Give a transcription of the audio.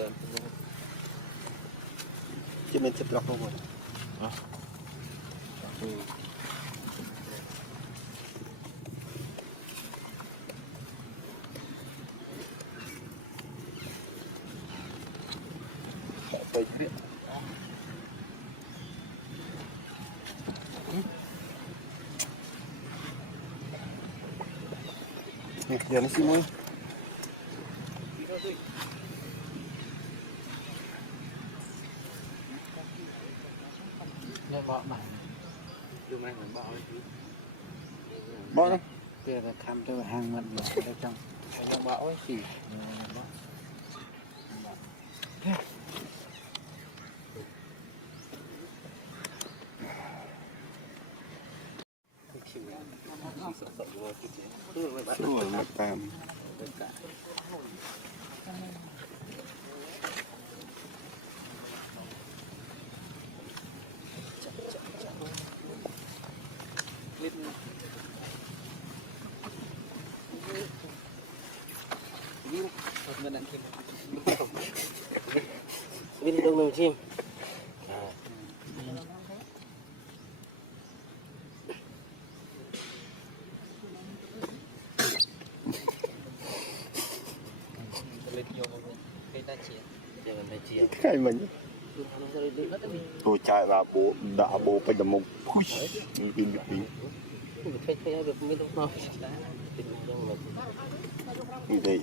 จะเป็นสิบล็อกหมดไปเรื่อยเดี๋ยวนี้สิมึงเนี่ยบอกใหม่ ดูไหมเหมือนบอกเลยพี่ บ่นะ เดี๋ยวจะทำตัวหางมันอยู่ได้จัง ยังบอกว่าสี่สู้มาตามวินดงหนึ่งชิมใครมันตัวใจว่าโบด่าโบไปดมพุชบินบิน ไม่ต้องนอน นี่เลย